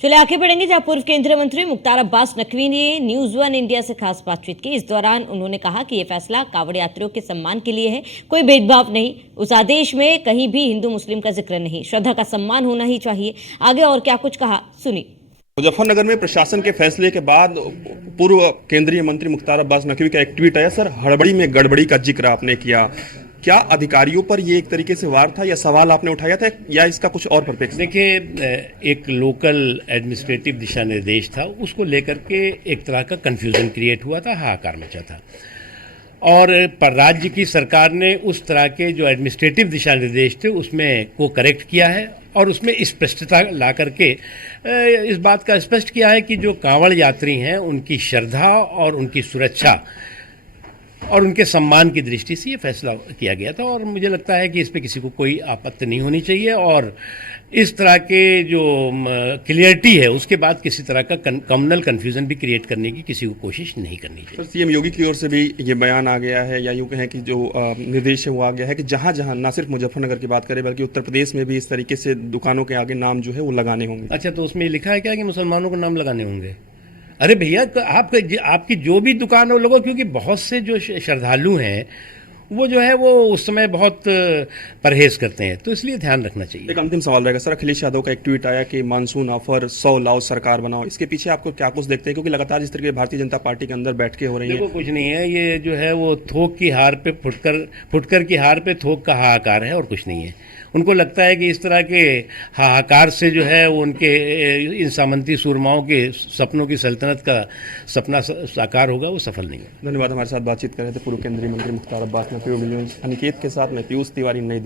चले आगे बढ़ेंगे जहां पूर्व केंद्रीय मंत्री मुख्तार अब्बास नकवी ने न्यूज वन इंडिया से खास बातचीत की। इस दौरान उन्होंने कहा कि यह फैसला कांवड़ यात्रियों के सम्मान के लिए है, कोई भेदभाव नहीं। उस आदेश में कहीं भी हिंदू मुस्लिम का जिक्र नहीं, श्रद्धा का सम्मान होना ही चाहिए। आगे और क्या कुछ कहा, सुनिए। मुजफ्फरनगर में प्रशासन के फैसले के बाद पूर्व केंद्रीय मंत्री मुख्तार अब्बास नकवी का एक ट्वीट आया। सर, हड़बड़ी में गड़बड़ी का जिक्र आपने किया, क्या अधिकारियों पर ये एक तरीके से वार था या सवाल आपने उठाया था या इसका कुछ और परिप्रेक्ष्य? देखिए, एक लोकल एडमिनिस्ट्रेटिव दिशा निर्देश था, उसको लेकर के एक तरह का कंफ्यूजन क्रिएट हुआ था, हाहाकार मचा था। और पर राज्य की सरकार ने उस तरह के जो एडमिनिस्ट्रेटिव दिशा निर्देश थे उसमें को करेक्ट किया है और उसमें स्पष्टता ला करके इस बात का स्पष्ट किया है कि जो कांवड़ यात्री हैं उनकी श्रद्धा और उनकी सुरक्षा और उनके सम्मान की दृष्टि से ये फैसला किया गया था। और मुझे लगता है कि इस पे किसी को कोई आपत्ति नहीं होनी चाहिए और इस तरह के जो क्लियरिटी है उसके बाद किसी तरह का कम्युनल कन्फ्यूजन भी क्रिएट करने की किसी को कोशिश नहीं करनी चाहिए। सर, सीएम योगी की ओर से भी ये बयान आ गया है या यूँ कहें कि जो निर्देश है वो आ गया है कि जहाँ जहाँ ना सिर्फ मुजफ्फरनगर की बात करें बल्कि उत्तर प्रदेश में भी इस तरीके से दुकानों के आगे नाम जो है वो लगाने होंगे। अच्छा, तो उसमें लिखा है क्या कि मुसलमानों को नाम लगाने होंगे? अरे भैया, आपकी जो भी दुकान हो लोगों, क्योंकि बहुत से जो श्रद्धालु हैं वो जो है वो उस समय बहुत परहेज करते हैं, तो इसलिए ध्यान रखना चाहिए। एक अंतिम सवाल रहेगा सर, अखिलेश यादव का एक ट्वीट आया कि मानसून ऑफर 100 लाओ सरकार बनाओ, इसके पीछे आपको क्या कुछ देखते हैं? क्योंकि लगातार जिस तरीके भारतीय जनता पार्टी के अंदर बैठकें हो रही हैं। देखो, कुछ नहीं है, ये जो है वो थोक की हार पे फुटकर की हार पे थोक का हाहाकार है और कुछ नहीं है। उनको लगता है कि इस तरह के हाहाकार से जो है वो उनके इन सामंती सूरमाओं के सपनों की सल्तनत का सपना साकार होगा, वो सफल नहीं है। धन्यवाद। हमारे साथ बातचीत कर रहे थे पूर्व केंद्रीय मंत्री मुख्तार अब्बास नकवी। अनिकेत के साथ मैं पीयूष तिवारी, नई दिल्ली।